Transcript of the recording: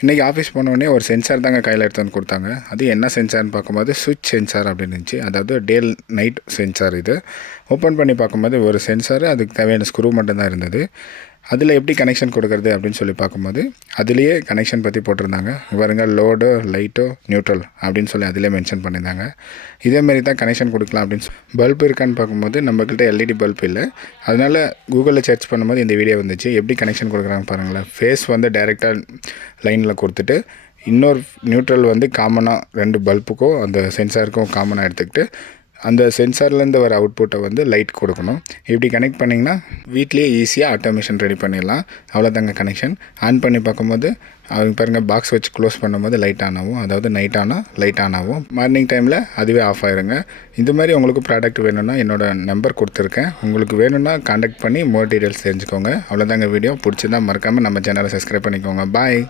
இன்றைக்கி ஆஃபீஸ் போனோடனே ஒரு சென்சார் தாங்க கையில் எடுத்து வந்து கொடுத்தாங்க. அது என்ன சென்சார்னு பார்க்கும்போது சுவிட்ச் சென்சார் அப்படின்னு இருந்துச்சு. அதாவது டே நைட் சென்சார். இது ஓப்பன் பண்ணி பார்க்கும்போது ஒரு சென்சார், அதுக்கு தேவையான ஸ்க்ரூ மட்டும்தான் இருந்தது. அதில் எப்படி கனெக்ஷன் கொடுக்குறது அப்படின்னு சொல்லி பார்க்கும்போது அதுலேயே கனெக்ஷன் பற்றி போட்டிருந்தாங்க. பாருங்க, லோடு, லைட்டோ, நியூட்ரல் அப்படின்னு சொல்லி அதிலே மென்ஷன் பண்ணியிருந்தாங்க. இதேமாரி தான் கனெக்ஷன் கொடுக்கலாம் அப்படின்னு பல்ப் இருக்கான்னு பார்க்கும்போது நம்மக்கிட்ட எல்இடி பல்ப் இல்லை. அதனால் கூகுளில் சர்ச் பண்ணும்போது இந்த வீடியோ வந்துச்சு. எப்படி கனெக்ஷன் கொடுக்குறாங்க பாருங்களேன். ஃபேஸ் வந்து டைரெக்டாக லைனில் கொடுத்துட்டு இன்னொரு நியூட்ரல் வந்து காமனாக 2 பல்புக்கும் அந்த சென்சாருக்கும் காமனாக எடுத்துக்கிட்டு அந்த சென்சார்லேருந்து வர அவுட்புட்டை வந்து லைட் கொடுக்கணும். இப்படி கனெக்ட் பண்ணிங்கன்னா வீட்லேயே ஈஸியாக ஆட்டோமேஷன் ரெடி பண்ணிடலாம். அவ்வளோதாங்க கனெக்ஷன். ஆன் பண்ணி பார்க்கும்போது அவங்க பாருங்கள், பாக்ஸ் வச்சு க்ளோஸ் பண்ணும்போது லைட் ஆன் ஆகும். அதாவது நைட் ஆனால் லைட் ஆன் ஆகும். மார்னிங் டைமில் அதுவே ஆஃப் ஆயிருங்க. இந்த மாதிரி உங்களுக்கு ப்ராடக்ட் வேணும்னா என்னோடய நம்பர் கொடுத்துருக்கேன். உங்களுக்கு வேணும்னா கான்டாக்ட் பண்ணி மோர் டீட்டெயில்ஸ் தெரிஞ்சுக்கோங்க. அவ்வளோதாங்க வீடியோ. பிடிச்சிருந்தா மறக்காமல் நம்ம சேனலை சப்ஸ்கிரைப் பண்ணிக்கோங்க. பாய்.